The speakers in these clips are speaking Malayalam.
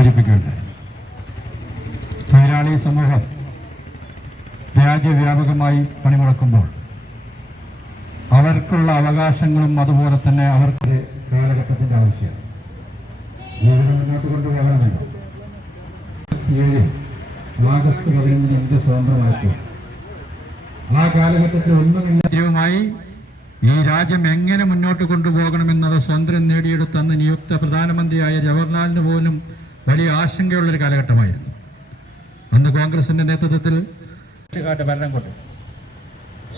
സൂചിപ്പിക്കുകയുണ്ടായി തൊഴിലാളി സമൂഹം രാജ്യവ്യാപകമായി പണിമുടക്കുമ്പോൾ അവർക്കുള്ള അവകാശങ്ങളും അതുപോലെ തന്നെ അവർക്ക് കാലഘട്ടത്തിന്റെ ആവശ്യമാണ്. ജീവിതം മുന്നോട്ട് കൊണ്ടുപോകണമല്ലോ ഏഴ് ആഗസ്റ്റ് പതിനൊന്നിന് ഇന്ത്യ സ്വതന്ത്രമാക്കി ആ കാലഘട്ടത്തിൽ ഒന്നുമില്ലാതിരുമായി ഈ രാജ്യം എങ്ങനെ മുന്നോട്ട് കൊണ്ടുപോകണമെന്നത് സ്വന്തം നേടിയെടുത്തെന്ന് നിയുക്ത പ്രധാനമന്ത്രിയായ ജവഹർലാലിന് പോലും വലിയ ആശങ്കയുള്ളൊരു കാലഘട്ടമായിരുന്നു. അന്ന് കോൺഗ്രസിന്റെ നേതൃത്വത്തിൽ ഭരണം കൊണ്ടു.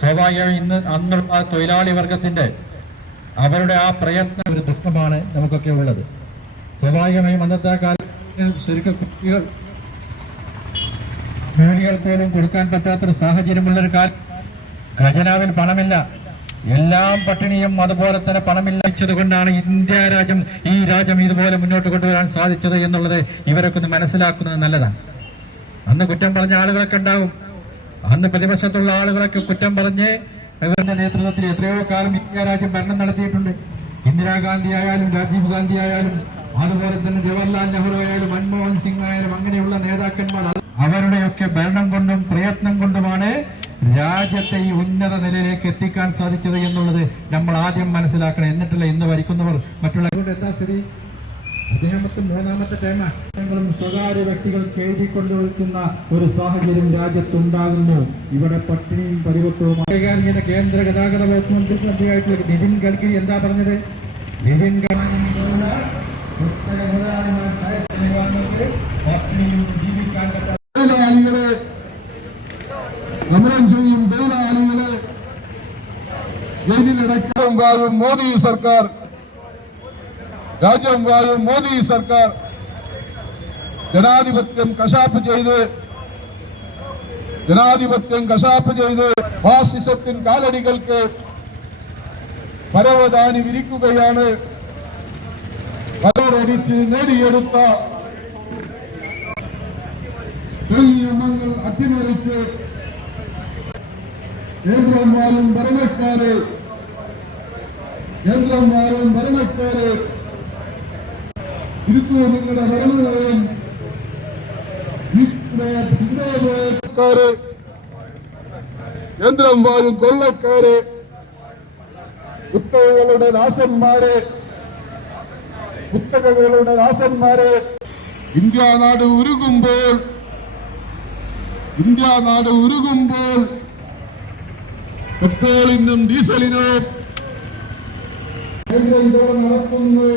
സ്വാഭാവികമായും ഇന്ന് അന്നുള്ള തൊഴിലാളി വർഗത്തിന്റെ അവരുടെ ആ പ്രയത്നം ഒരു ദുഃഖമാണ് നമുക്കൊക്കെ ഉള്ളത്. സ്വാഭാവികമായും അന്നത്തെ കാലത്ത് ശരിക്കും കുട്ടികൾ ജോലികൾ പോലും കൊടുക്കാൻ പറ്റാത്തൊരു സാഹചര്യമുള്ളൊരു കാലം. ഖജനാവിൽ പണമില്ല. എല്ലാം പട്ടിണിയും അതുപോലെ തന്നെ പണമില്ലാച്ചത് കൊണ്ടാണ് ഇന്ത്യ രാജ്യം ഈ രാജ്യം ഇതുപോലെ മുന്നോട്ട് കൊണ്ടുവരാൻ സാധിച്ചത് എന്നുള്ളത് ഇവരൊക്കെ ഒന്ന് മനസ്സിലാക്കുന്നത് നല്ലതാണ്. അന്ന് കുറ്റം പറഞ്ഞ ആളുകളൊക്കെ ഉണ്ടാവും. അന്ന് പ്രതിപക്ഷത്തുള്ള ആളുകളൊക്കെ കുറ്റം പറഞ്ഞ് ഇവരുടെ നേതൃത്വത്തിൽ എത്രയോ കാലം ഇന്ത്യ രാജ്യം ഭരണം നടത്തിയിട്ടുണ്ട്. ഇന്ദിരാഗാന്ധി ആയാലും രാജീവ് ഗാന്ധി ആയാലും അതുപോലെ തന്നെ ജവഹർലാൽ നെഹ്റു ആയാലും മൻമോഹൻ സിംഗ് ആയാലും അങ്ങനെയുള്ള നേതാക്കന്മാർ അവരുടെയൊക്കെ ഭരണം കൊണ്ടും പ്രയത്നം കൊണ്ടുമാണ് രാജ്യത്തെ ഈ ഉന്നത നിലയിലേക്ക് എത്തിക്കാൻ സാധിച്ചത് എന്നുള്ളത് നമ്മൾ ആദ്യം മനസ്സിലാക്കണം. എന്നിട്ടല്ല ഇന്ന് ഭരിക്കുന്നവർ മറ്റുള്ള സ്ഥിതി? അദ്ദേഹത്തെ മൂന്നാമത്തെ ടൈമാണ് സ്വകാര്യ വ്യക്തികൾക്ക് വയ്ക്കുന്ന ഒരു സാഹചര്യം രാജ്യത്തുണ്ടാകുന്നു. ഇവിടെ പട്ടിണിയും പരിവട്ടവും കൈകാര്യം കേന്ദ്ര ഗതാഗത വകുപ്പ് മന്ത്രി മന്ത്രിയായിട്ടുള്ള നിതിൻ ഗഡ്കരി എന്താ പറഞ്ഞത്? നിതിൻ ഗഡ്കരി പട്ടിണിയും ജീവിക്കാൻ പറ്റാത്ത തൊഴിലാളികളെ ചെയ്യും തൊഴിലാളികളെ ജയിലിലടക്കം വാഴും മോദി സർക്കാർ. രാജ്യം വാഴും മോദി സർക്കാർ. ജനാധിപത്യം കശാപ്പ് ചെയ്ത് ജനാധിപത്യം കശാപ്പ് ചെയ്ത് ഫാസിസത്തിൻ കാലടികൾക്ക് പരവതാനി വിരിക്കുകയാണ്. പലരടിച്ച് നേടിയെടുത്ത നിയമങ്ങൾ അട്ടിമറിച്ച് ஏப்ரல் மாதம் வரமற்பாரு ஏப்ரல் மாதம் வரமற்பாரு இருக்கிற வரலாறையும் எந்திரம் வாழும் கொள்ளக்காரு புத்தகங்களுடன் ஆசன் மாறு புத்தகங்களுடன் ஆசன் மாறு இந்தியா நாடு உருகும் போல் இந்தியா நாடு உருகும் போல் പെട്രോളിനും ഡീസലിനും കേന്ദ്രം ഇവിടെ നടത്തുന്നു